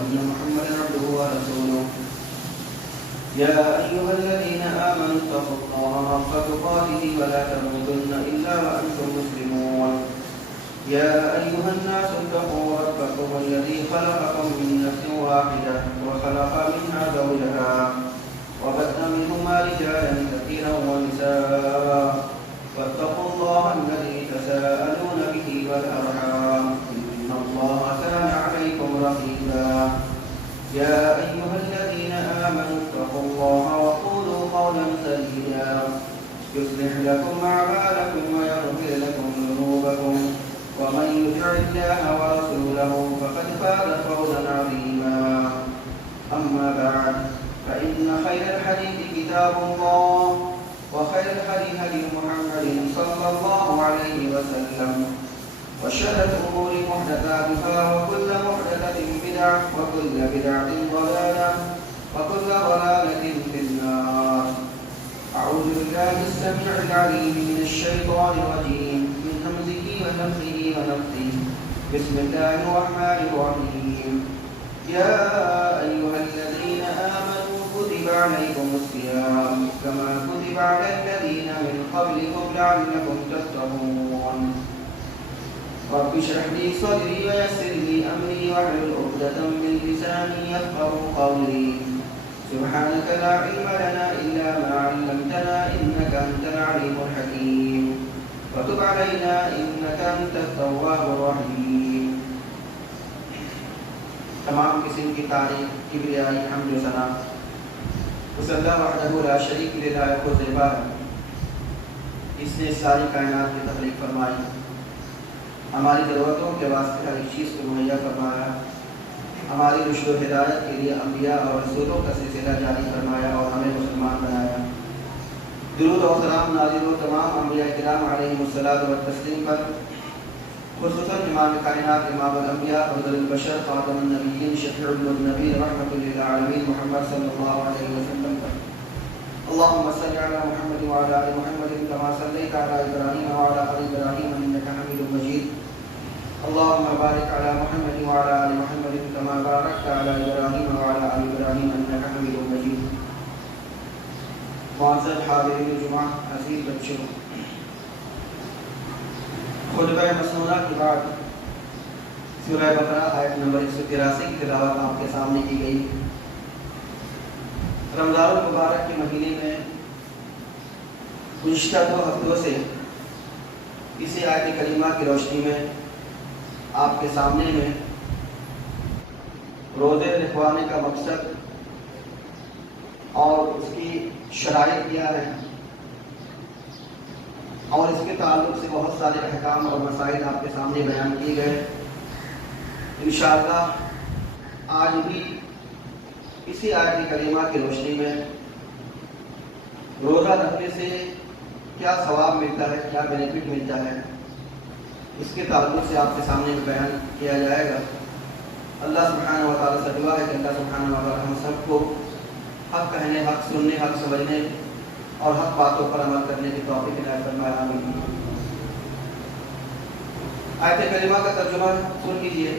أن محمدا عبده ورسوله يا أيها الذين آمنوا اتقوا الله حق تقاته ولا تموتن إلا وأنتم مسلمون يا أيها الناس اتقوا ربكم الذي خلقكم من نفس واحدة وخلق منها زوجها وبث منهما رجالا كثيرا ونساء واتقوا الله الذي تساءلون به والأرحام إن الله كان عليكم رقيبا يا أيها الذين آمنوا اتقوا الله وقولوا قولا سديدا يصلح لكم أعمالكم ويغفر لكم ذنوبكم ومن يطع الله ورسوله فقد فاز فوزا عظيما أما بعد فإن خير الحديث كتاب الله وخير الهدي هدي محمد صلى الله عليه وسلم وشر الأمور محدثاتها وكل محدثة بدعة وكل بدعة ضلالة وكل ضلالة في النار. أعوذ بالله السميع العليم من الشيطان الرجيم من همزه ونفخه ونفثه. بسم الله الرحمن الرحيم. يا أيها الذين آمنوا كتب عليكم الصيام كما كتب على الذين من قبلكم لعلكم تتقون. رب اشرح لي صدري ويسر لي أمري واحلل عقدة من لساني يفقهوا قولي. سبحانك لا علم لنا إلا ما علمتنا إنك أنت العليم الحكيم وتب علينا إنك أنت التواب الرحيم. تمام قسم کی تعریف کبریائی حمد و ثنا اس اللہ وحدہ لا شریک لہ کو زیبا ہے. اس نے ساری کائنات کی تخلیق فرمائی, ہماری ضرورتوں کے واسطے ہر ایک چیز کو مہیا فرمایا, ہماری رشد و ہدایت کے لیے انبیاء اور رسولوں کا سلسلہ جاری فرمایا اور ہمیں مسلمان بنایا. درود و سلام نازل ہو تمام انبیاء کرام علیہم الصلاۃ والتسلیم پر, خصوصاً امام کائنات امام الانبیاء افضل البشر خاتم النبیین شفیع المذنبین رحمۃ للعالمین محمد صلی اللہ علیہ وسلم پر. اللهم صل على محمد وعلى ال محمد كما صليت على ابراهيم وعلى ال ابراهيم انك حميد مجيد. اللهم بارك على محمد وعلى ال محمد كما باركت على ابراهيم وعلى ال ابراهيم انك حميد مجيد. معزز حاضرین جمعہ, عزیز بچوں, خطبہ مسنونہ کے بعد سورہ بقرہ آیت نمبر 183 کی تلاوت آپ کے سامنے کی گئی. رمضان المبارک کے مہینے میں گزشتہ 2 ہفتوں سے اسی آیت کریمہ کی روشنی میں آپ کے سامنے میں روزے رکھوانے کا مقصد اور اس کی شرائط کیا ہے اور اس کے تعلق سے بہت سارے احکام اور مسائل آپ کے سامنے بیان کیے گئے. انشاءاللہ آج بھی اسی آیت کریمہ کی روشنی میں روزہ رکھنے سے کیا ثواب ملتا ہے, کیا بینیفٹ ملتا ہے, اس کے تعلق سے آپ کے سامنے بیان کیا جائے گا. اللہ سبحانہ و تعالیٰ سے دعا ہے کہ اللہ سبحانہ و تعالیٰ ہم سب کو حق کہنے, حق سننے, حق سمجھنے اور حق باتوں پر عمل کرنے کی توفیق عنایت فرمائے. آمین. آیت کریمہ کا ترجمہ سن لیجیے.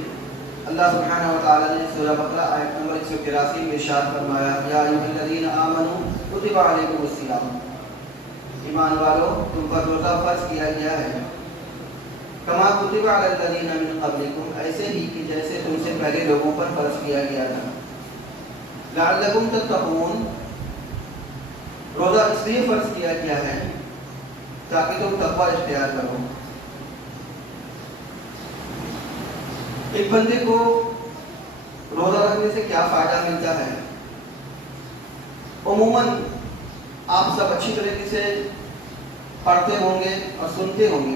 اللہ سبحانہ و تعالیٰ نے سورہ بقرہ آیت نمبر 183 میں ارشاد فرمایا, یا ایھا الذین آمنوا کتب علیکم الصیام, ایمان والو تم پر روزہ فرض کیا گیا ہے, کما کتب علی الذین من قبلکم, ایسے ہی کہ جیسے تم سے پہلے لوگوں پر فرض کیا گیا تھا, لعلکم تتقون, روزہ اس لیے فرض کیا گیا ہے تاکہ تم تقوی اختیار کرو. ایک بندے کو روزہ رکھنے سے کیا فائدہ ملتا ہے؟ عموماً آپ سب اچھی طریقے سے پڑھتے ہوں گے اور سنتے ہوں گے,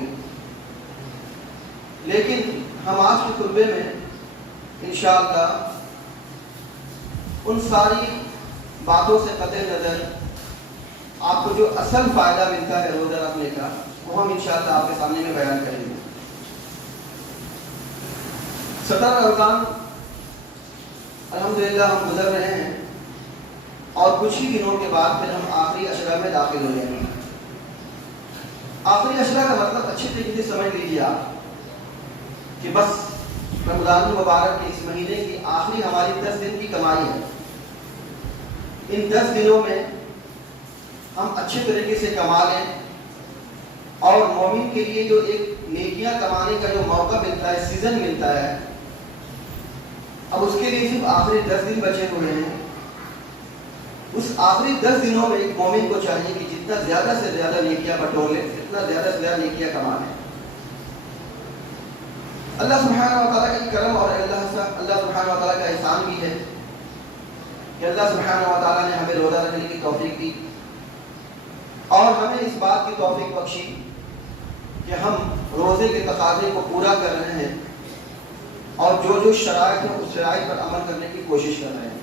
لیکن ہم آج کے خطبے میں انشاءاللہ ان ساری باتوں سے قطع نظر آپ کو جو اصل فائدہ ملتا ہے روزہ رکھنے کا, وہ ہم انشاءاللہ آپ کے سامنے میں بیان کریں گے. 17 رمضان الحمدللہ ہم گزر رہے ہیں اور کچھ ہی دنوں کے بعد پھر ہم آخری عشرہ میں داخل ہو جائیں گے. آخری عشرہ کا مطلب اچھی طریقے سے سمجھ لیجیے آپ کہ بس رمضان المبارک کے اس مہینے کی آخری آخری ہماری 10 دن کی کمائی ہے. ان 10 دنوں میں ہم اچھے طریقے سے کما لیں اور مومن کے لیے جو ایک نیکیاں کمانے کا جو موقع ملتا ہے, سیزن ملتا ہے, اب اس کے لیے صرف آخری 10 دن بچے ہوئے ہیں. اس آخری 10 دنوں میں ایک مومن کو چاہیے کہ جتنا زیادہ سے زیادہ نیکیاں بٹور لیں, جتنا زیادہ سے زیادہ نیکیاں کما لیں. اللہ سبحانہ و تعالیٰ کا کرم اور اللہ سبحانہ و تعالیٰ کا احسان بھی ہے کہ اللہ سبحانہ و تعالیٰ نے ہمیں روزہ رکھنے کی توفیق دی اور ہمیں اس بات کی توفیق بخشی کہ ہم روزے کے تقاضے کو پورا کر رہے ہیں اور جو جو شرائط ہیں اس شرائط پر عمل کرنے کی کوشش کر رہے ہیں.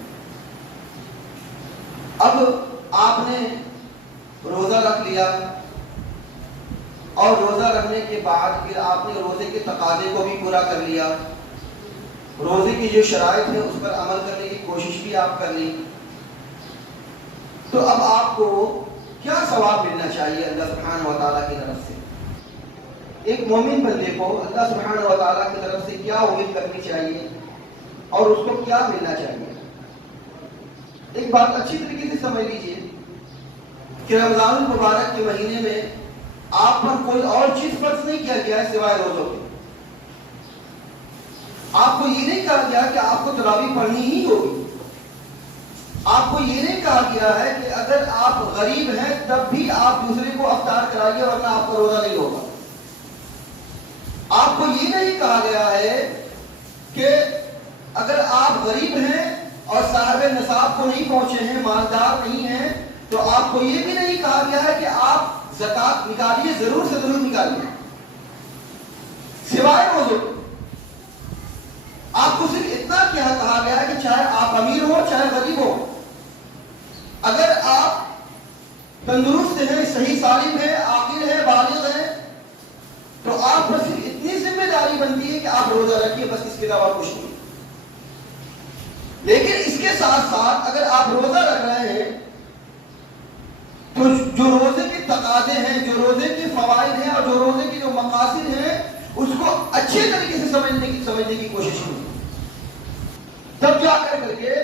اب آپ نے روزہ رکھ لیا اور روزہ رکھنے کے بعد پھر آپ نے روزے کے تقاضے کو بھی پورا کر لیا, روزے کی جو شرائط ہے اس پر عمل کرنے کی کوشش بھی آپ کر لی, تو اب آپ کو کیا ثواب ملنا چاہیے اللہ سبحانہ و تعالیٰ کی طرف سے؟ ایک مومن بندے کو اللہ سبحانہ و تعالیٰ کی طرف سے کیا امید کرنی چاہیے اور اس کو کیا ملنا چاہیے؟ ایک بات اچھی طریقے سے سمجھ لیجیے کہ رمضان المبارک کے مہینے میں آپ پر کوئی اور چیز فرض نہیں کیا گیا ہے سوائے روزوں کے. آپ کو یہ نہیں کہا گیا کہ آپ کو تراویح پڑھنی ہی ہوگی. آپ کو یہ نہیں کہا گیا ہے کہ اگر آپ غریب ہیں تب بھی آپ دوسرے کو افطار کرائیے ورنہ آپ کا روزہ نہیں ہوگا. آپ کو یہ نہیں کہا گیا ہے کہ اگر آپ غریب ہیں اور صاحب نصاب کو نہیں پہنچے ہیں, مالدار نہیں ہیں, تو آپ کو یہ بھی نہیں کہا گیا ہے کہ آپ زکات نکالیے, ضرور سے ضرور نکالیے سوائے روزوں. آپ کو صرف اتنا کیا کہا گیا ہے کہ چاہے آپ امیر ہو چاہے غریب ہو, اگر آپ تندرست ہیں, صحیح سالم ہیں, عاقل ہیں, بالغ ہیں, تو آپ پر صرف اتنی ذمہ داری بنتی ہے کہ آپ روزہ رکھیے, بس اس کے علاوہ کچھ نہیں. لیکن اس کے ساتھ ساتھ اگر آپ روزہ رکھ رہے ہیں تو جو روزے کے تقاضے ہیں, جو روزے کے فوائد ہیں اور جو روزے کے جو مقاصد ہیں اس کو اچھے طریقے سے سمجھنے کی کوشش کریں. تب جا کر کے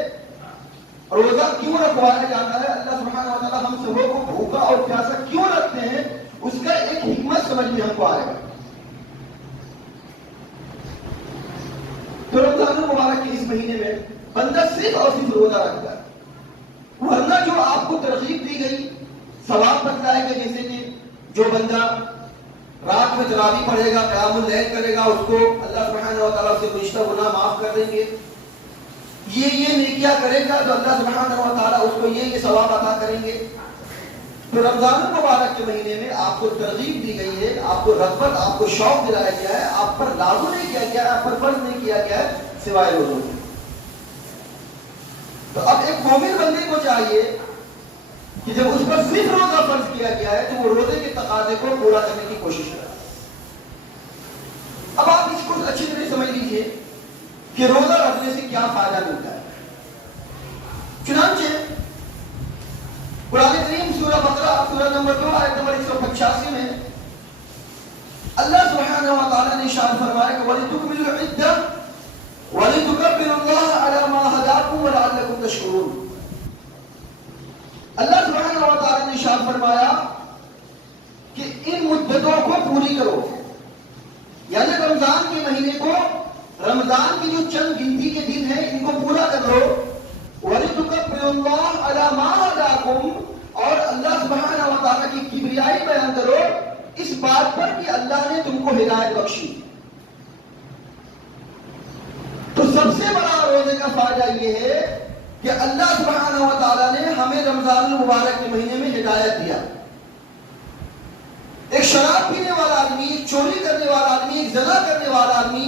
روزہ کیوں رکھوایا جاتا ہے, اللہ سبحانہ و تعالیٰ ہم سبوں کو بھوکا اور پیاسا کیوں رکھتے ہیں, اس کا ایک حکمت سمجھ میں ہم کو آئے گا. تو رمضان المبارک کے اس مہینے میں بندہ صرف اور صرف روزہ رکھتا ہے, ورنہ جو آپ کو ترغیب دی گئی ثواب بتلائے گا, جیسے کہ جو بندہ رات میں تراویح پڑھے گا, قیام اللیل کرے گا, اس کو اللہ سبحانہ و تعالیٰ سے گزشتہ گناہ معاف کر دیں گے. یہ نیکیاں کرے گا تو اللہ سبحانہ و تعالیٰ اس کو یہ ثواب عطا کریں گے. تو رمضان المبارک کے مہینے میں آپ کو ترغیب دی گئی ہے, آپ کو رغبت, آپ کو شوق دلایا گیا ہے, آپ پر لاگو نہیں کیا گیا ہے, آپ پر فرض نہیں کیا گیا ہے سوائے روزوں کے. تو اب ایک مومن بندے کو چاہیے کہ جب اس پر صرف روزہ فرض کیا گیا ہے تو وہ روزے کے تقاضے کو پورا کرنے کی کوشش کرے. اب آپ اس کو اچھی طرح سمجھ لیجیے کہ روزہ رکھنے سے کیا فائدہ ملتا ہے. چنانچہ قرآن کریم سورہ بقرہ سورہ نمبر 2 آیت نمبر 185 میں اللہ سبحانہ و تعالیٰ نے ارشاد فرمایا کہ وَلِتُكْمِلُوا الْعِدَّةَ وَلِتُكَبِّرُوا اللَّهَ عَلَى مَا هَدَاكُمْ وَلَعَلَّكُمْ تَشْكُرُونَ. اللہ سبحانہ و تعالیٰ نے ارشاد فرمایا کہ ان مدتوں کو پوری کرو, یعنی رمضان کے مہینے کو, رمضان کی جو چند گنتی کے دن ہیں ان کو پورا کر لو. وَلِتُكَبِّرُوا اللَّهَ عَلَى مَا هَدَاكُمْ, اور اللہ سبحانہ و تعالیٰ کی کبریائی بیان کرو اس بات پر کہ اللہ نے تم کو ہدایت بخشی. تو سب سے بڑا روزے کا فائدہ یہ ہے کہ اللہ سبحانہ و تعالیٰ نے ہمیں رمضان المبارک کے مہینے میں ہدایت دیا. ایک شراب پینے والا آدمی, ایک چوری کرنے والا آدمی, ایک زنا کرنے والا آدمی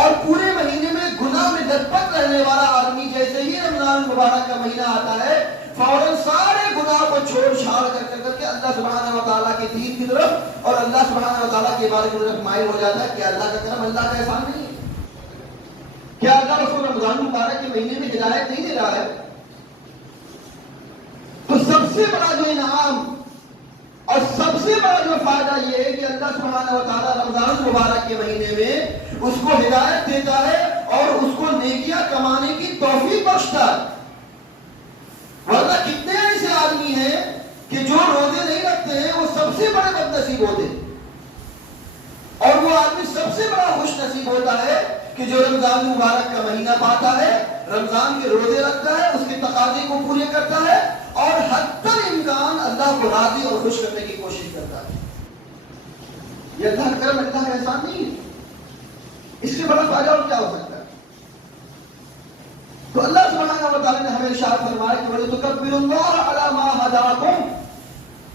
اور پورے مہینے میں گناہ میں لت پت رہنے والا آدمی جیسے ہی رمضان المبارک کا مہینہ آتا ہے فوراً سارے گناہ کو چھوڑ چھاڑ کر کے اللہ سبحانہ و تعالیٰ کے دین کی طرف اور اللہ سبحانہ و تعالیٰ کی عبادت کی طرف مائل ہو جاتا ہے. کہ اللہ کا کرم, اللہ کا احسان نہیں ہے؟ کیا اللہ رسول رمضان المبارک کے مہینے میں ہدایت نہیں دے رہا ہے؟ تو سب سے بڑا جو انعام اور سب سے بڑا جو فائدہ یہ ہے کہ اللہ سبحانہ و تعالیٰ رمضان المبارک کے مہینے میں اس کو ہدایت دیتا ہے اور اس کو نیکیاں توفیق بخشتا ہے. ورنہ کتنے ایسے آدمی ہیں کہ جو روزے نہیں رکھتے ہیں وہ سب سے بڑے بد نصیب ہوتے ہیں. اور وہ آدمی سب سے بڑا خوش نصیب ہوتا ہے کہ جو رمضان مبارک کا مہینہ پاتا ہے, رمضان کے روزے رکھتا ہے, اس کے تقاضے کو پورے کرتا ہے اور حتی الامکان اللہ کو راضی اور خوش کرنے کی کوشش کرتا ہے. یہ اللہ کا کرم, اللہ کا احسان نہیں ہے. اس سے بڑا فائدہ اور کیا ہو سکتا ہے؟ تو اللہ سبحانہ و تعالی نے ہمیں ارشاد فرمایا کہ وَلِتُكَبِّرُوا اللَّهَ عَلَى مَا هَدَاكُمْ.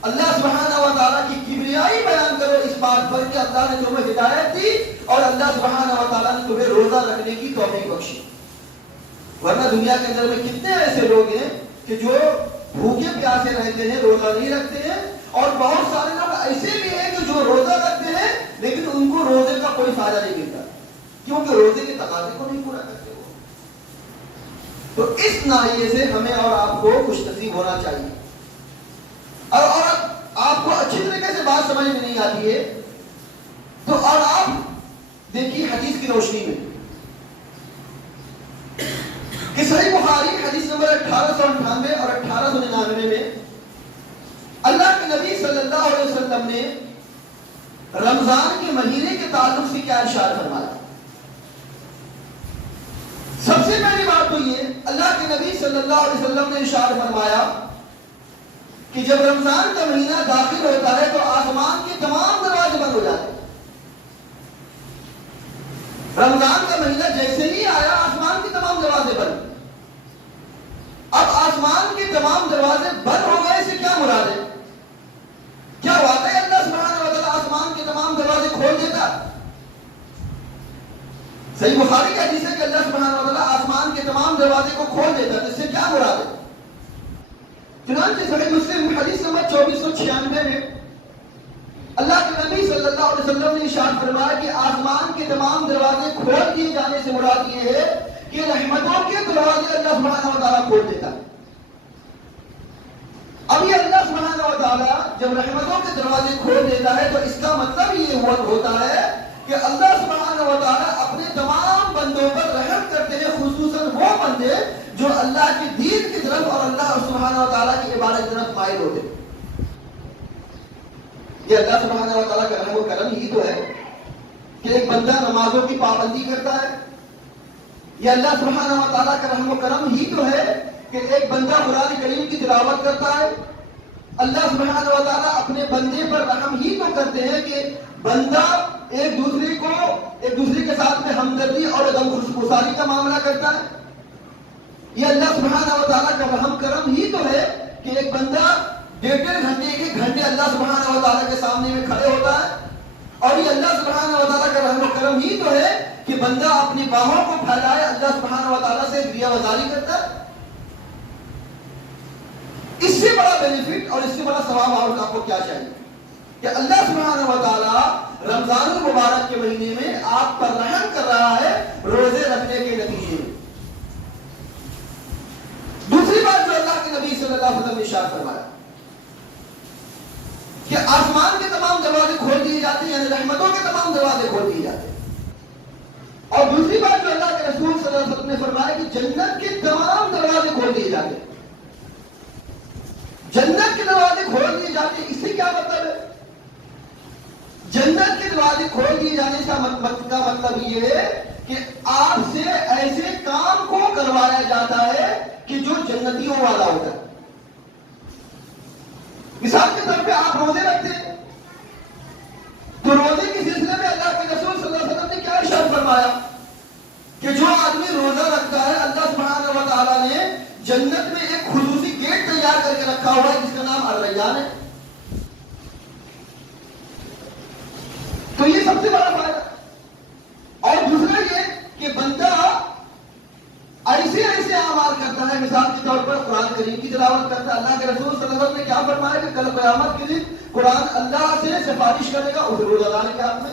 اللہ سبحانہ و تعالیٰ کی کبریائی بیان کرو اس بات پر کہ اللہ نے تمہیں ہدایت دی اور اللہ سبحانہ و تعالیٰ نے تمہیں روزہ رکھنے کی توفیق بخشی. ورنہ دنیا کے اندر میں کتنے ایسے لوگ ہیں کہ جو بھوکے پیاسے رہتے ہیں, روزہ نہیں رکھتے ہیں, اور بہت سارے لوگ ایسے بھی ہیں کہ جو روزہ رکھتے ہیں لیکن ان کو روزے کا کوئی فائدہ نہیں ملتا کیونکہ روزے کے تقاضے کو نہیں پورا کرتے وہ. تو اس ناحیے سے ہمیں اور آپ کو خوش نصیب ہونا چاہیے. اور آپ کو اچھی طریقے سے بات سمجھ میں نہیں آتی ہے تو اور آپ دیکھیے حدیث کی روشنی میں کہ صحیح بخاری حدیث نمبر 1898 اور 1899 میں اللہ کے نبی صلی اللہ علیہ وسلم نے رمضان کے مہینے کے تعلق سے کیا ارشاد فرمایا. سب سے پہلی بات تو یہ اللہ کے نبی صلی اللہ علیہ وسلم نے ارشاد فرمایا کہ جب رمضان کا مہینہ داخل ہوتا ہے تو آسمان کے تمام دروازے بند ہو جاتے ہیں. رمضان کا مہینہ جیسے ہی آیا آسمان کے تمام دروازے بند. اب آسمان کے تمام دروازے بند ہو گئے, سے کیا مراد ہے؟ کیا واقعی اللہ سبحانہ و تعالیٰ آسمان کے تمام دروازے کھول دیتا؟ صحیح بخاری کا حدیث ہے کہ اللہ سبحانہ و تعالیٰ آسمان کے تمام دروازے کو کھول دیتا. اس سے کیا مراد ہے؟ چنانچہ صحیح مسلم حدیث نمبر 2496 میں اللہ کے نبی صلی اللہ علیہ وسلم نے ارشاد فرمایا کہ آسمان کے تمام دروازے کھول دیے جانے سے مراد یہ ہے کہ رحمتوں کے دروازے اللہ سبحانہ و تعالیٰ کھول دیتا ہے. اب یہ اللہ سبحانہ و تعالیٰ جب رحمتوں کے دروازے کھول دیتا ہے تو اس کا مطلب یہ ہوتا ہے کہ اللہ سبحانہ و تعالیٰ اپنے تمام بندوں پر رحم کرتے ہیں, خصوصاً وہ بندے جو اللہ کے دین کی طرف اور اللہ سبحانہ و تعالیٰ کی عبادت کی طرف مائل ہوتے ہیں. یہ اللہ سبحانہ و تعالیٰ کا رحم و کرم ہی تو ہے کہ ایک بندہ نمازوں کی پابندی کرتا ہے. یہ اللہ سبحانہ و تعالیٰ کا رحم و کرم ہی تو ہے کہ ایک بندہ قرآن کریم کی تلاوت کرتا ہے. اللہ سبحانہ و تعالیٰ اپنے بندے پر رحم ہی تو کرتے ہیں کہ بندہ ایک دوسرے کے ساتھ میں ہمدردی اور غم گساری کا معاملہ کرتا ہے. یہ اللہ سبحانہ و تعالیٰ کا رحم کرم ہی تو ہے کہ ایک بندہ 1.5 گھنٹے 1 گھنٹے اللہ سبحانہ و تعالیٰ کے سامنے میں کھڑے ہوتا ہے. اور یہ اللہ سبحانہ و تعالیٰ کا رحم و کرم ہی تو ہے کہ بندہ اپنی باہوں کو پھیلائے اللہ سبحانہ و تعالیٰ سے ریا وزاری کرتا ہے. اس سے بڑا بینیفٹ اور اس سے بڑا ثواب اور آپ کو کیا چاہیے کہ اللہ سبحانہ و تعالیٰ رمضان المبارک کے مہینے میں آپ پر رحم کر رہا ہے روزے رکھنے کے نتیجے میں. دوسری بات جو اللہ کے نبی صلی اللہ علیہ وسلم نے ارشاد فرمایا کہ آسمان کے تمام دروازے کھول دیے جاتے ہیں, یعنی رحمتوں کے تمام دروازے کھول دیے جاتے ہیں. اور دوسری بات جو اللہ کے رسول صلی اللہ علیہ وسلم نے فرمایا کہ جنت کے تمام دروازے کھول دیے جاتے ہیں. جنت کے دروازے کھول دیے جاتے ہیں, اس سے کیا مطلب ہے؟ جنت کے دروازے کھول دیے جانے کا مطلب یہ ہے کہ آپ سے ایسے کام کو کروایا جاتا ہے کہ جو جنتیوں والا ہوتا ہے. مثال کے طور پہ آپ روزے رکھتے ہیں تو روزے کے سلسلے میں اللہ کے رسول صلی اللہ علیہ وسلم نے کیا ارشاد فرمایا کہ جو آدمی روزہ رکھتا ہے اللہ سبحانہ و تعالیٰ نے جنت میں ایک خصوصی گیٹ تیار کر کے رکھا ہوا ہے جس کا نام الریان ہے. تو یہ سب سے بڑا فائدہ. اور دوسرا یہ کہ بندہ ایسے اعمال کرتا ہے, مثال کے طور پر قرآن کریم کی تلاوت کرتا ہے. اللہ کے رسول صلی اللہ علیہ وسلم نے کیا فرمایا کہ کل قیامت کے دن قرآن اللہ سے سفارش کرے گا اس روزہ دار کے ہاتھ میں.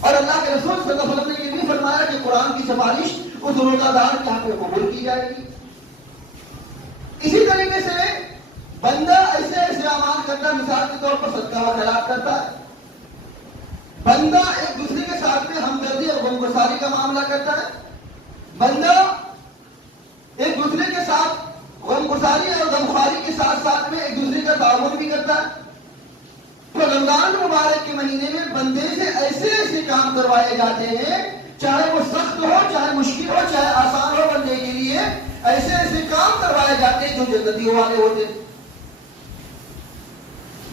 اور اللہ کے رسول صلی اللہ علیہ وسلم نے یہ بھی فرمایا کہ قرآن کی سفارش اس روزہ دار کے ہاتھ میں قبول کی جائے گی. اسی طریقے سے بندہ ایسے اعمال کرتا ہے, مثال کے طور پر صدقہ و خیرات کرتا ہے. بندہ ایک دوسرے کے ساتھ میں ہمدردی اور غمگساری کا معاملہ کرتا ہے. بندہ رمضان المبارک کے مہینے میں بندے سے ایسے ایسے کام کروائے جاتے ہیں، چاہے وہ سخت ہو، چاہے مشکل ہو، چاہے آسان ہو، بندے کے لیے ایسے ایسے کام کروائے جاتے ہیں جو جنتیوں والے ہوتے ہیں۔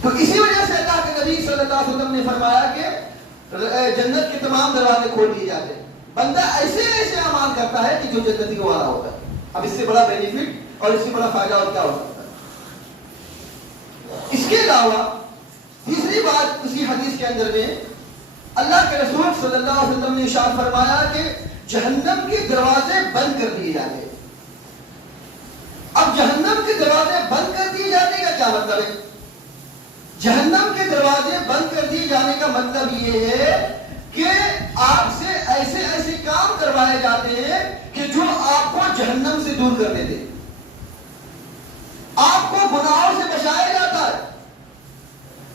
تو اسی وجہ سے اللہ کے نبی صلی اللہ علیہ وسلم نے فرمایا کہ جنت کے تمام دروازے کھول دیے جاتے ہیں، بندہ ایسے ایسے اعمال کرتا ہے کہ جو جنتیوں والا ہوتا ہے۔ اب اس سے بڑا بینیفٹ اور اس سے بڑا فائدہ اور کیا ہو سکتا ہے؟ اس کے علاوہ تیسری بات اسی حدیث کے اندر میں اللہ کے رسول صلی اللہ علیہ وسلم نے ارشاد فرمایا کہ جہنم کے دروازے بند کر دیے جاتے ہیں۔ اب جہنم کے دروازے بند کر دیے جانے کا کیا مطلب ہے؟ جہنم کے دروازے بند کر دیے جانے کا مطلب یہ ہے کہ آپ سے ایسے ایسے کام کروائے جاتے ہیں کہ جو آپ کو جہنم سے دور کر دیتے ہیں، آپ کو گناہوں سے بچایا جاتا ہے،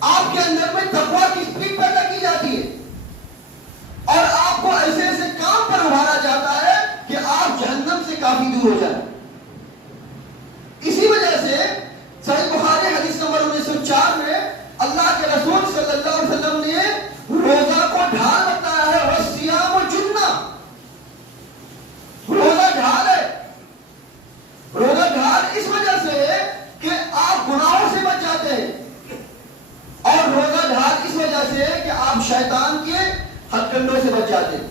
آپ کے اندر میں تقویٰ کی اسپرٹ پیدا کی جاتی ہے، اور آپ کو ایسے ایسے کام پر ابھارا جاتا ہے کہ آپ جہنم سے کافی دور ہو جائیں۔ اسی وجہ سے صحیح بخاری حدیث نمبر 1904 میں اللہ کے رسول صلی اللہ علیہ وسلم نے روزہ کو ڈھال بتایا ہے، وَالصِّيَامُ جُنَّةٌ، روزہ ڈھال ہے۔ روزہ ڈھال اس وجہ سے ہے کہ آپ گناہوں سے بچ جاتے ہیں، اور روزہ ڈھال اس وجہ سے ہے کہ آپ شیطان کے ہتھ کنڈوں سے بچ جاتے ہیں۔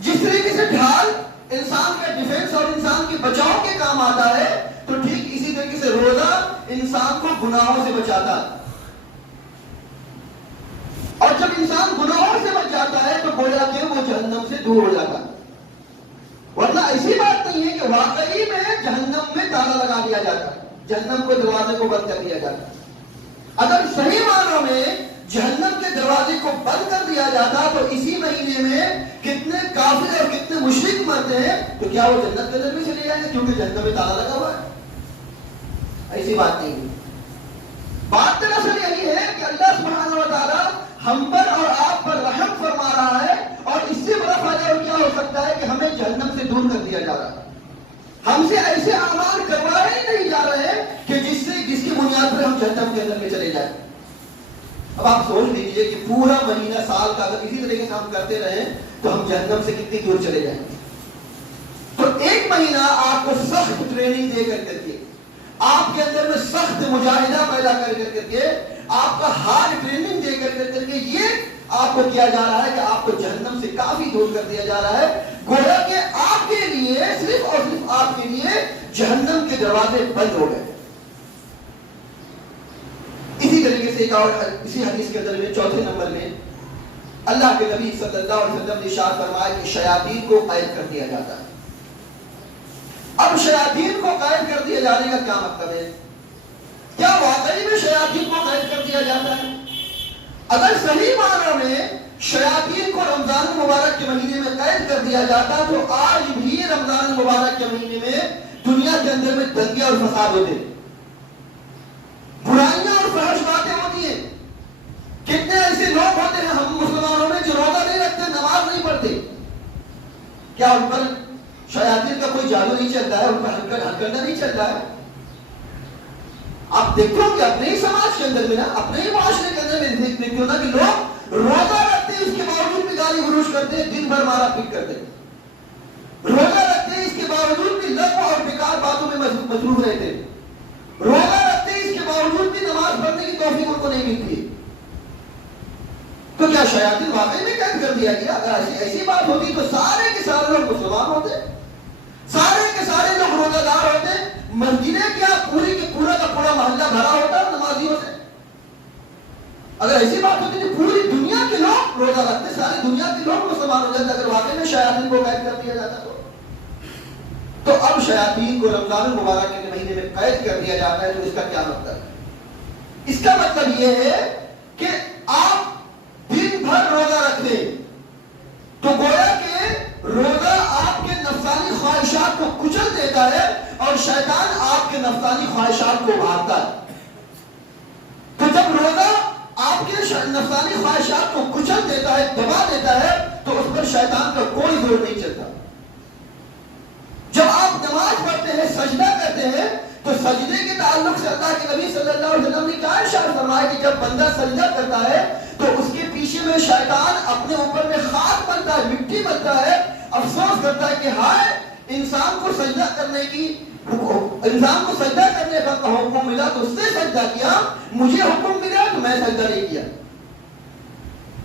جس طریقے سے ڈھال انسان کا ڈیفینس اور انسان کے بچاؤ کے کام آتا ہے، تو ٹھیک اسی طریقے سے روزہ انسان کو گناہوں سے بچاتا ہے، اور جب انسان گناہوں سے بچ جاتا ہے تو گویا کہ وہ جہنم سے دور ہو جاتا ہے۔ ورنہ ایسی بات نہیں ہے کہ واقعی میں جہنم میں تالا لگا دیا جاتا ہے، جہنم کے دروازے کو بند کر دیا جاتا ہے۔ اگر صحیح معنوں میں جہنم کے دروازے کو بند کر دیا جاتا تو اسی مہینے میں کتنے کافر اور کتنے مشرک مرتے ہیں، تو کیا وہ جنت کے اندر میں چلے جائیں گے کیونکہ جہنم میں تالا لگا ہوا ہے؟ ایسی بات نہیں ہے۔ بات دراصل یہی ہے کہ اللہ سبحانہ و تعالیٰ ہم پر اور آپ پر رحم فرما رہا ہے، اور اس سے بڑا فائدہ اور کیا ہو سکتا ہے کہ ہمیں جہنم سے دور کر دیا جا رہا ہے۔ ہم سے ایسے اعمال کروائے ہی نہیں جا رہے کہ جس کی بنیاد پر ہم جہنم کے اندر میں چلے جائیں۔ اب آپ سوچ لیجئے کہ پورا مہینہ سال کا اگر اسی طریقے سے ہم کرتے رہیں تو ہم جہنم سے کتنی دور چلے جائیں گے۔ تو ایک مہینہ آپ کو سخت ٹریننگ دے کر کے، آپ کے اندر میں سخت مجاہدہ پیدا کر کے، آپ کا ہارڈ ٹریننگ دے کر کے یہ آپ کو کیا جا رہا ہے کہ آپ کو جہنم سے کافی دور کر دیا جا رہا ہے، گویا کہ آپ کے لیے صرف اور صرف آپ کے لیے جہنم کے دروازے بند ہو گئے۔ اسی طریقے سے ایک اور اسی حدیث کے اندر میں چوتھے نمبر میں اللہ کے نبی صلی اللہ علیہ وسلم نے ارشاد فرمایا کہ شیاطین کو قید کر دیا جاتا ہے۔ اب شیاطین کو قید کر دیا جانے کا کیا مطلب ہے؟ کیا واقعی میں شیاطین کو قید کر دیا جاتا ہے؟ اگر صحیح معنوں میں شیاطین کو رمضان المبارک کے مہینے میں قید کر دیا جاتا تو آج بھی رمضان المبارک کے مہینے میں دنیا کے اندر میں دنگے اور فساد ہوتے، برائیاں اور فحش باتیں ہوتی ہیں۔ کتنے ایسے لوگ ہوتے ہیں ہم مسلمانوں میں جو روزہ نہیں رکھتے، نماز نہیں پڑھتے، کیا ان پر شیاطین کا کوئی جادو نہیں چلتا ہے؟ ان پر ہتھکنڈا نہیں چلتا ہے؟ آپ دیکھو کہ اپنے ہی سماج کے اندر میں نا، اپنے ہی معاشرے کے اندر میں دیکھتے ہو نا کہ لوگ روزہ رکھتے ہیں، اس کے باوجود بھی گالی گلوچ کرتے ہیں، دن بھر مارا پیٹ کرتے ہیں۔ روزہ رکھتے ہیں، اس کے باوجود بھی لغو اور بیکار باتوں میں مصروف رہتے ہیں۔ روزہ رکھتے ہیں، اس کے باوجود بھی نماز پڑھنے کی توفیق ان کو نہیں ملتی۔ تو کیا شیاطین واقعی میں قید کر دیا گیا؟ اگر ایسی بات ہوتی تو سارے کے سارے لوگ مسلمان ہوتے، سارے کے سارے لوگ روزہ دار ہوتے، مسجدیں کیا پوری کی پورا کا پورا محلہ بھرا ہوتا نمازیوں سے۔ اگر ایسی بات ہوتی تو پوری دنیا کے لوگ روزہ رکھتے، ساری دنیا کے لوگ مسلمان ہو جاتے، اگر واقعی میں شیاطین کو قید کر دیا جاتا تو اب شیاطین کو رمضان المبارک کے مہینے میں قید کر دیا جاتا ہے، تو اس کا کیا مطلب ہے؟ اس کا مطلب یہ ہے کہ آپ دن بھر روزہ رکھتے تو گویا کہ روزہ آپ کے نفسانی خواہشات کو کچل دیتا ہے، اور شیطان آپ کے نفسانی خواہشات کو ابھارتا ہے۔ تو جب روزہ آپ کے نفسانی خواہشات کو کچل دیتا ہے، دبا دیتا ہے، تو اس پر شیطان کا کوئی زور نہیں چلتا۔ جب آپ نماز پڑھتے ہیں، سجدہ کرتے ہیں، تو سجدے کے تعلق سے اللہ کے نبی صلی اللہ علیہ وسلم نے کیا ارشاد فرمایا کہ جب بندہ سجدہ کرتا ہے تو اس کے پیچھے میں شیطان اپنے اوپر میں خاک بنتا ہے، مٹی بنتا ہے، افسوس کرتا ہے کہ ہائے انسان کو سجدہ کرنے کا حکم ملا تو اس نے سجدہ کیا، مجھے حکم ملا تو میں سجدہ نہیں کیا۔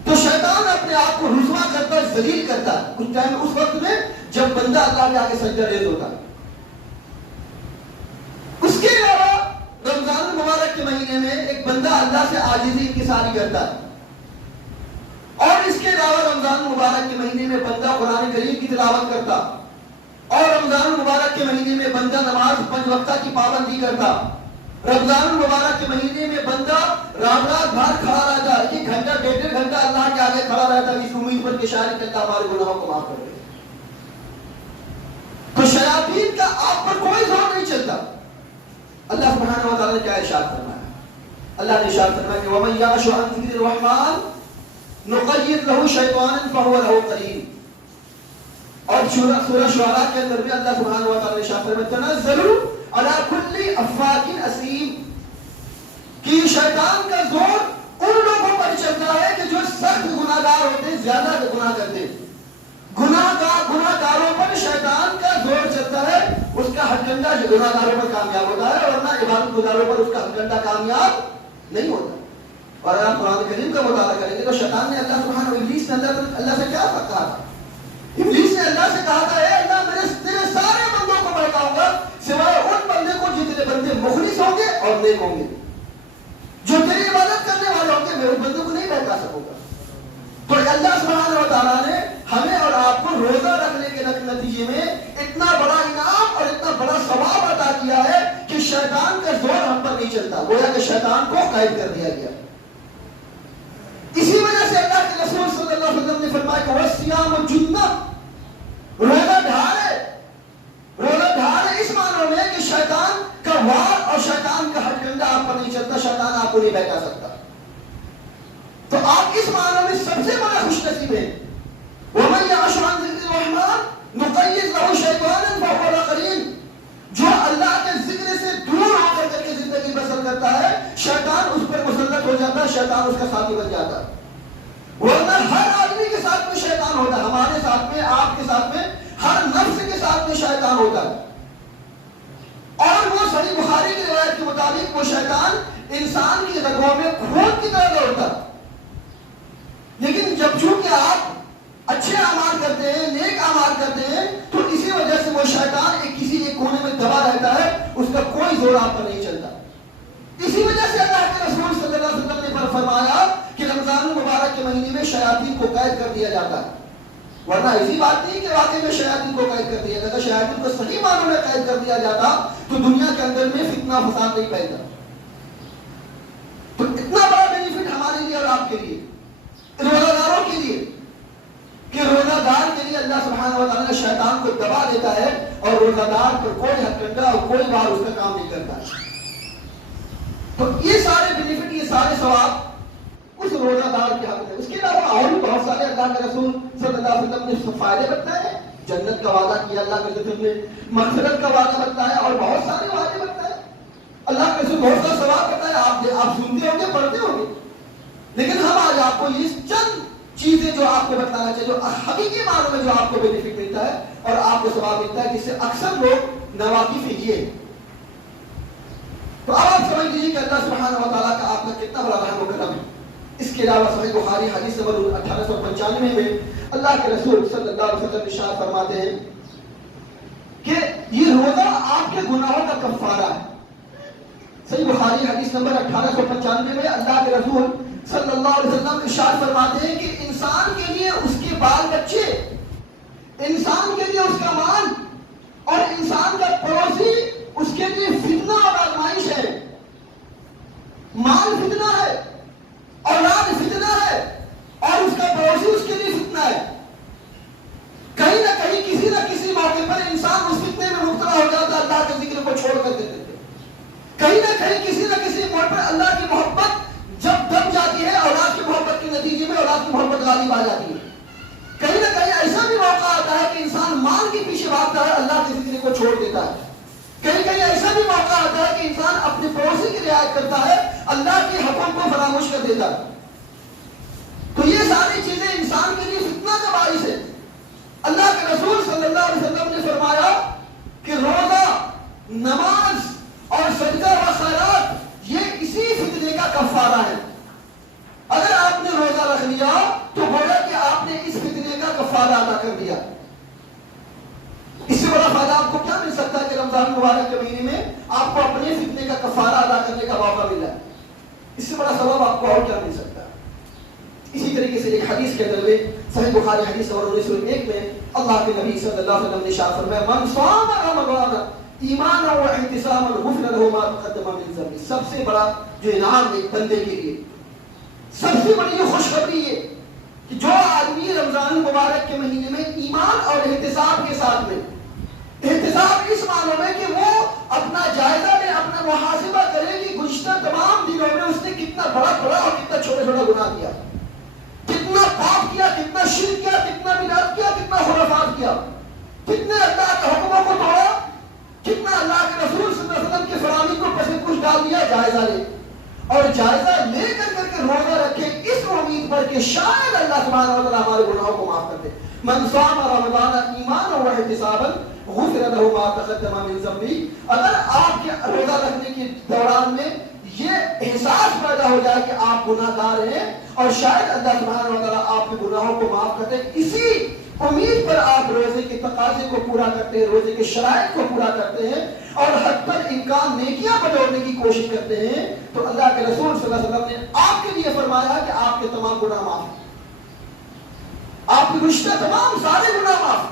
تو شیطان اپنے آپ کو رسوا کرتا ہے، ذلیل کرتا ہے اس ٹائم، اس وقت میں جب بندہ اللہ کے آگے سجدہ ریز ہوتا ہے۔ اس کے علاوہ رمضان المبارک کے مہینے میں ایک بندہ اللہ سے عاجزی انکساری کرتا ہے، اور اس کے علاوہ رمضان المبارک کے مہینے میں بندہ قرآن کریم کی تلاوت کرتا، اور رمضان المبارک کے مہینے میں بندہ نماز 5 وقتہ کی پابندی کرتا، رمضان المبارک کے مہینے میں بندہ رات بھر کھڑا رہتا، 1 گھنٹہ 1.5 گھنٹہ اللہ کے آگے کھڑا رہتا اس امید پر کہ شاید اللہ ہمارے گناہوں کو معاف کر دے۔ تو شیاطین کا آپ پر کوئی زور نہیں چلتا۔ اللہ سبحانہ و تعالی نے کیا ارشاد فرمایا؟ اللہ نے ارشاد فرمایا کہ وَمَن يَعْشُ عَن ذِكْرِ الرَّحْمَنِ نُقَيِّضْ لَهُ شَيْطَانًا فَهُوَ لَهُ قَرِينٌ۔ اور سورہ شعراء کے اندر بھی اللہ سبحانہ و تعالی نے ارشاد فرمایا تَنَزَّلُ عَلَى كُلِّ أَفَّاكٍ أَثِيمٍ، کہ شیطان کا زور ان لوگوں پر چلتا ہے کہ جو سخت گناہگار ہوتے ہیں، زیادہ گناہ کرتے ہیں۔ گناہگاروں پر شیطان کا زور چلتا ہے، اس کا ہتھکنڈہ گناہگاروں پر کامیاب ہوتا ہے، ورنہ عبادت گزاروں پر اس کا ہتھکنڈہ کامیاب نہیں ہوتا۔ اور اگر آپ قرآن کریم کا مطالعہ کریں گے تو شیطان نے اللہ سبحانہ ابلیس نے اللہ سے کیا کہا تھا؟ ابلیس نے اللہ سے کہا تھا اے اللہ میں تیرے سارے بندوں کو بہکاؤں گا سوائے ان بندے کو جتنے بندے مخلص ہوں گے اور نیک ہوں گے، جو تیری عبادت کرنے والے ہوں گے، میں ان بندوں کو نہیں بہکا سکوں گا۔ تو اللہ سبحانہ و تعالیٰ نے ہمیں اور آپ کو روزہ رکھنے کے نتیجے میں اتنا بڑا انعام اور اتنا بڑا ثواب عطا کیا ہے کہ شیطان کا زور ہم پر نہیں چلتا، گویا کہ شیطان کو قید کر دیا گیا۔ اسی وجہ سے اللہ کے رسول صلی اللہ علیہ وسلم نے فرمایا کہ وَالصِّيَامُ جُنَّةٌ، روزہ ڈھال ہے اس معنی میں کہ شیطان کا وار اور شیطان کا ہتھکنڈہ آپ پر نہیں چلتا، شیطان آپ کو نہیں بہکا سکتا۔ تو آپ اس معنی میں سب سے بڑا خوش نصیب ہیں۔ وَمَن يَعْشُ عَن ذِكْرِ الرَّحْمَنِ نُقَيِّضْ لَهُ شَيْطَانًا فَهُوَ لَهُ قَرِينٌ، جو اللہ کے ذکر سے دور ہو کر کے زندگی بسر کرتا ہے، شیطان اس پر مسلط ہو جاتا ہے، شیطان اس کا ساتھی بن جاتا ہے۔ ورنہ ہر آدمی کے ساتھ میں شیطان ہوتا ہے، ہمارے ساتھ میں، آپ کے ساتھ میں، ہر نفس کے ساتھ میں شیطان ہوتا ہے۔ اور وہ صحیح بخاری کی روایت کے مطابق وہ شیطان انسان کی رگوں میں خون کی طرح دوڑتا ہے، لیکن جب چونکہ آپ اچھے اعمال کرتے ہیں، نیک اعمال کرتے ہیں، تو اسی وجہ سے وہ شیطان کسی ایک کونے میں دبا رہتا ہے، اس کا کوئی زور آپ پر نہیں چلتا۔ اسی وجہ سے اللہ کے رسول صلی اللہ علیہ وسلم نے فرمایا کہ رمضان المبارک کے مہینے میں شیاطین کو قید کر دیا جاتا ہے، ورنہ ایسی بات نہیں کہ واقعی میں شیاطین کو قید کر دیا جاتا۔ شیاطین کو صحیح معنوں میں قید کر دیا جاتا تو دنیا کے اندر میں فتنہ فساد نہیں پھیلتا۔ تو اتنا بڑا بینیفٹ ہمارے لیے اور آپ کے لیے، روزہ داروں کے لیے، کہ روزہ دار کے لیے اللہ سبحانہ و تعالیٰ شیطان کو دبا دیتا ہے اور روزہ دار پر کوئی ہتھکنڈہ اور کوئی بار اس کا کام نہیں کرتا ہے۔ تو یہ سارے بینیفٹ، یہ سارے ثواب اس روزہ دار کے حق میں۔ اس کے علاوہ اور بھی بہت سارے اللہ کے رسول صلی اللہ علیہ وسلم نے فائدے بتائے، جنت کا وعدہ کیا اللہ کے رسول نے، مغفرت کا وعدہ بتایا اور بہت سارے وعدے بتائے، اللہ کے رسول بہت سارا ثواب بتایا، آپ سنتے ہوں گے، پڑھتے ہوں گے، لیکن ہم آج آپ کو یہ چند چیزیں جو آپ کو بتانا چاہیے، جو حقیقی معنوں میں جو آپ کو بینیفٹ ملتا ہے اور آپ کو ثواب ملتا ہے، جس سے اکثر لوگ ناواقف ہیں۔ تو اب آپ سمجھ لیجیے کہ اللہ سبحانہ و تعالیٰ کا آپ کا کتنا بڑا رحم و کرم ہے۔ اس کے علاوہ صحیح بخاری حدیث نمبر 1895 میں اللہ کے رسول صلی اللہ علیہ وسلم ارشاد فرماتے ہیں کہ یہ روزہ آپ کے گناہوں کا کفارہ ہے۔ صحیح بخاری حدیث نمبر 1895 میں اللہ کے رسول صلی اللہ علیہ وسلم ارشاد فرماتے ہیں کہ انسان کے لیے اس کے بال بچے، انسان کے لیے اس کا مال اور انسان کا پڑوسی اس کے لیے فتنہ اور آزمائش ہے۔ مال فتنہ ہے، اولاد فتنہ ہے، اور اس کا پڑوسی اس کے لیے فتنہ ہے۔ کہیں نہ کہیں کسی نہ کسی موقع پر انسان اس فتنے میں مبتلا ہو جاتا، اللہ کے ذکر کو چھوڑ کر دیتے تھے۔ کہیں نہ کہیں کسی نہ کسی موقع پر اللہ کی محبت جب دب جاتی ہے، اولاد کی محبت کے نتیجے میں اولاد کی محبت غالب آ جاتی ہے۔ کہیں نہ کہیں ایسا بھی موقع آتا ہے کہ انسان مال کے پیچھے رعایت کرتا ہے اللہ کے حکم کو فراموش کر دیتا ہے. تو یہ ساری چیزیں انسان کے لیے فتنہ کا باعث ہے. اللہ کے رسول صلی اللہ علیہ وسلم نے فرمایا کہ روزہ، نماز اور صدقہ و خیرات یہ اسی فتنے کا کفارہ ہے. اگر آپ نے روزہ رکھ لیا تو گویا کہ آپ نے اس فتنے کا کفارہ ادا کر دیا. اس سے بڑا فائدہ آپ کو کیا مل سکتا ہے کہ رمضان مبارک کے مہینے میں آپ کو اپنے فتنے کا کفارہ ادا کرنے کا موقع ملا ہے. اس سے بڑا ثواب آپ کو اور کیا مل سکتا ہے. اسی طریقے سے ایک حدیث کے اندر میں صحیح بخاری حدیث نمبر 1901 میں اللہ کے نبی صلی اللہ علیہ وسلم نے ارشاد فرمایا من صام رمضان ایمانا و احتسابا غفر له ما تقدم من ذنبه. سب سے بڑا جو انعام ایک بندے کے لیے، سب سے بڑی خوشخبری یہ کہ جو آدمی رمضان مبارک کے مہینے میں ایمان اور احتساب کے ساتھ میں، احتساب اس معنی میں کہ وہ اپنا جائزہ لے، اپنا محاسبہ کرے کہ گزشتہ تمام دنوں میں اس نے کتنا بڑا اور کتنا چھوٹا گناہ کیا، کتنا پاپ کیا، کتنا شرک کیا، کتنا بدعت کیا، کتنا خرافات کیا، کتنے اللہ کے حکموں کو توڑا، کتنا اللہ کے رسول صلی اللہ علیہ وسلم کی فرامین کو پسند کچھ ڈال دیا. جائزہ لے اور جائزہ لے کر کے روزہ رکھے اس امید پر کہ شاید اللہ سبحانہ و تعالیٰ ہمارے گناہوں کو معاف کر دے. من صام رمضان ایمانا و احتسابا غفر له ما تقدم من ذنبه. اگر آپ کے روزہ رکھنے کے دوران میں یہ احساس پیدا ہو جائے کہ آپ گناہ گار ہیں اور شاید اللہ سبحانہ و تعالیٰ آپ کے گناہوں کو معاف کرتے ہیں، اسی امید پر آپ روزے کے تقاضے کو پورا کرتے ہیں، روزے کے شرائط کو پورا کرتے ہیں اور حد تک امکان نیکیاں بٹورنے کی کوشش کرتے ہیں، تو اللہ کے رسول صلی اللہ علیہ وسلم نے آپ کے لیے فرمایا کہ آپ کے تمام گناہ معاف ہیں، آپ کے گزشتہ تمام سارے گناہ معاف.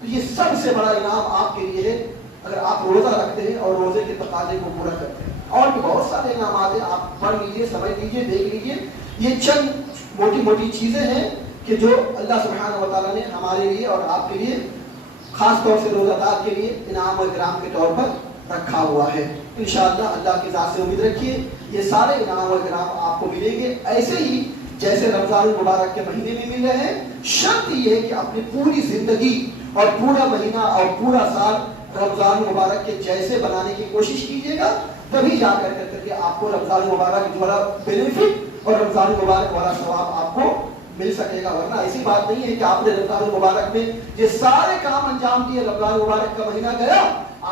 تو یہ سب سے بڑا انعام آپ کے لیے ہے اگر آپ روزہ رکھتے ہیں اور روزے کے تقاضے کو پورا کرتے ہیں. اور بھی بہت سارے انعامات ہیں، آپ پڑھ لیجئے، سمجھ لیجئے، دیکھ لیجئے. یہ چند موٹی موٹی چیزیں ہیں کہ جو اللہ سبحانہ و تعالیٰ نے ہمارے لیے اور آپ کے لیے خاص طور سے روزہ دار کے لیے انعام و اکرام کے طور پر رکھا ہوا ہے. انشاءاللہ اللہ کی ذات سے امید رکھیے یہ سارے انعام و اکرام آپ کو ملیں گے ایسے ہی جیسے رمضان المبارک کے مہینے میں مل رہے ہیں. شرط یہ ہے کہ اپنی پوری زندگی اور پورا مہینہ اور پورا سال رمضان مبارک کے جیسے بنانے کی کوشش کیجیے گا، تبھی جا کر کے آپ کو رمضان مبارک والا بینیفٹ اور رمضان مبارک والا ثواب آپ کو مل سکے گا. ورنہ ایسی بات نہیں ہے کہ آپ نے رمضان مبارک میں یہ سارے کام انجام دیے، رمضان مبارک کا مہینہ گیا،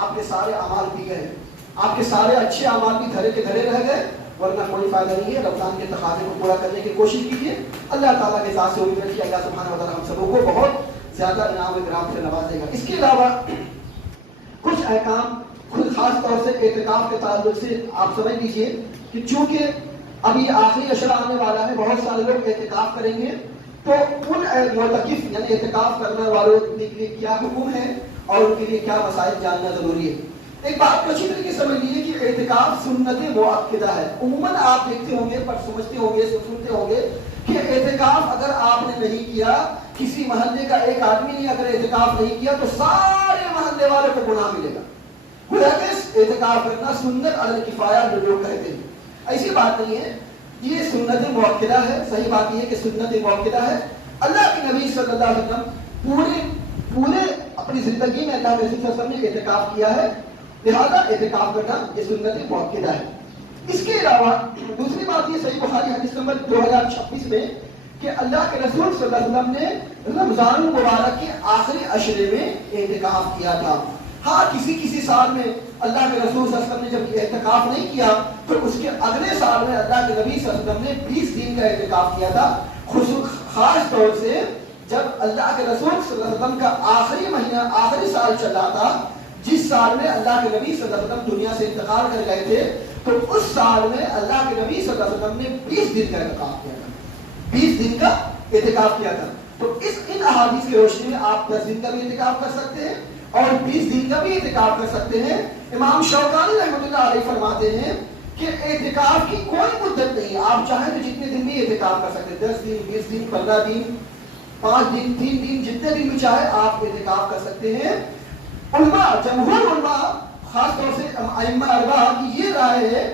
آپ کے سارے اعمال بھی گئے، آپ کے سارے اچھے اعمال بھی دھرے کے دھرے رہ گئے. ورنہ کوئی فائدہ نہیں ہے. رمضان کے تقاضے کو پورا کرنے کی کوشش کیجیے. اللہ تعالیٰ کے ذات سے امید رکھیے اللہ سبحانہ و تعالیٰ ہم سبوں کو بہت زیادہ انعام و اکرام سے نوازے گا. اس کے علاوہ کچھ احکام خود خاص طور سے اعتکاف کے تعلق سے آپ سمجھ لیجیے کہ چونکہ ابھی آخری عشرہ آنے والا ہے، بہت سارے لوگ اعتکاف کریں گے، تو ان معتکف یعنی اعتکاف کرنے والوں کے لیے کیا حکم ہے اور ان کے لیے کیا مسائل جاننا ضروری ہے. ایک بات کو اچھی طریقے سے سمجھ لیجیے کہ اعتکاف سنت مؤکدہ ہے. عموماً آپ دیکھتے ہوں گے، پر سمجھتے ہوں گے، سنتے ہوں گے کہ اعتکاف اگر آپ نے نہیں کیا، کسی محلے کا ایک آدمی نے اگر اعتکاف نہیں کیا تو سارے محلے والوں کو گناہ ملے گا. اعتکاف کرنا سنت علی الکفایہ جو لوگ کہتے ہیں، ایسی بات نہیں ہے. یہ سنت مؤکدہ ہے. صحیح بات یہ ہے کہ سنت مؤکدہ ہے. اللہ کے نبی صلی اللہ علیہ وسلم پورے اپنی زندگی میں اللہ کے رسول صلی اللہ علیہ وسلم نے اعتکاف کیا ہے، لہذا اعتکاف کرنا یہ سنت مؤکدہ ہے. اس کے علاوہ دوسری بات یہ صحیح بخاری حدیث نمبر 2026 میں کہ اللہ کے رسول صلی اللہ علیہ وسلم نے رمضان المبارک کے آخری عشرے میں اعتکاف کیا تھا. ہاں کسی سال میں اللہ کے رسول صلی اللہ علیہ وسلم نے جب اعتکاف نہیں کیا تو اس کے اگلے سال میں اللہ کے نبی صلی اللہ علیہ وسلم نے 20 دن کا اعتکاف کیا تھا. خاص طور سے جب اللہ کے رسول صلی اللہ علیہ وسلم کا آخری مہینہ آخری سال چل رہا تھا، جس سال میں اللہ کے نبی صلی اللہ علیہ وسلم دنیا سے انتقال کر گئے تھے، تو اس سال میں اللہ کے نبی صلی اللہ علیہ وسلم نے 20 دن کا اعتکاف کیا تھا. 20 دن کا اعتکاف کیا تھا. تو ان احادیث کی روشنی میں آپ 10 دن کا بھی اعتکاف کر سکتے ہیں اور 20 دن کا بھی اعتکاف کر سکتے ہیں. امام شوکانی رحمۃ اللہ علیہ فرماتے ہیں کہ اعتکاف کی کوئی مدت نہیں ہے، آپ چاہیں تو جتنے دن بھی اعتکاف کر سکتے ہیں، 10 دن 20 دن 15 دن 5 دن 3 دن جتنے دن بھی چاہے آپ اعتکاف کر سکتے ہیں. علماء جمہور علماء خاص طور سے ائمہ اربعہ کی یہ رائے ہے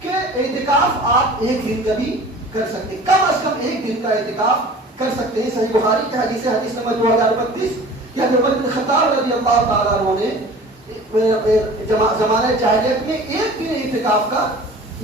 کہ اعتکاف آپ 1 دن کا بھی کر سکتے ہیں، کم از کم 1 دن کا اعتکاف کر سکتے ہیں. صحیح بخاری کی حدیث نمبر 2032 کہ عمر بن خطاب رضی اللہ تعالیٰ عنہ نے زمانہ جاہلیت میں 1 دن اعتکاف کا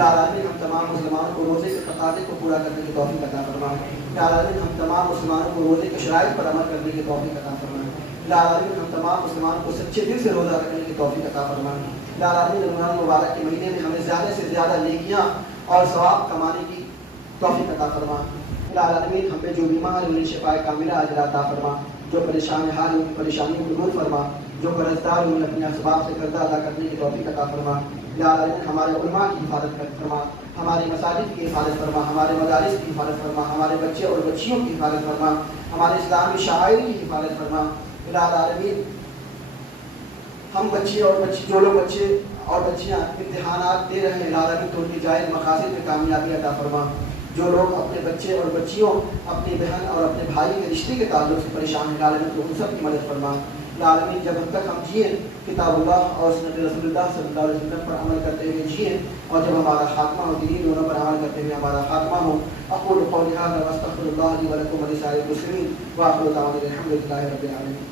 العالمین ہم تمام مسلمانوں کو روزے کے تقاضے کو پورا کرنے کی توفیق عطا فرما العالمین ہم تمام مسلمانوں کو روزے کے شرائط پر عمل کرنے کی توفیق عطا فرما العالمین ہم تمام مسلمانوں کو سچے دل سے روزہ رکھنے کی توفیق عطا فرما العالمین رمضان مبارک کے مہینے میں ہمیں زیادہ سے زیادہ نیکیاں اور ثواب کمانے کی توفیق عطا فرما العالمین ہم پہ جو بیمار انہیں شفا کاملہ اجر عطا فرما جو پریشان حال ان کی پریشانیوں کو دور فرما جو قرض دار انہیں اپنے اسباب سے قرضہ ادا کرنے کی توفیق عطا فرما العالمین ہمارے علماء کی حفاظت فرما ہمارے مساجد کی حفاظت فرما ہمارے مدارس کی حفاظت فرما ہمارے بچے اور بچیوں کی حفاظت فرما ہمارے اسلامی شاعر کی حفاظت فرما العالمین ہم بچے اور جو لوگ بچے اور بچیاں امتحانات دے رہے ہیں العالمین تو ان کی جائز مقاصد میں کامیابی عطا فرما جو لوگ اپنے بچے اور بچیوں اپنی بہن اور اپنے بھائی کے رشتے کے تعلق سے پریشان ہیں العالمین تو ان سب کی مدد فرما العالمین جب تک ہم جئیں کتاب اللہ اور سنت رسول اللہ صلی اللہ علیہ وسلم پر عمل کرتے ہوئے جئیں اور جب ہمارا خاتمہ ہو دینی دونوں پر عمل کرتے ہوئے ہمارا خاتمہ ہو اقول قولی ھذا واستغفر اللہ لی ولکم ولسائر المسلمین وآخر دعوانا الحمد للہ رب العالمین.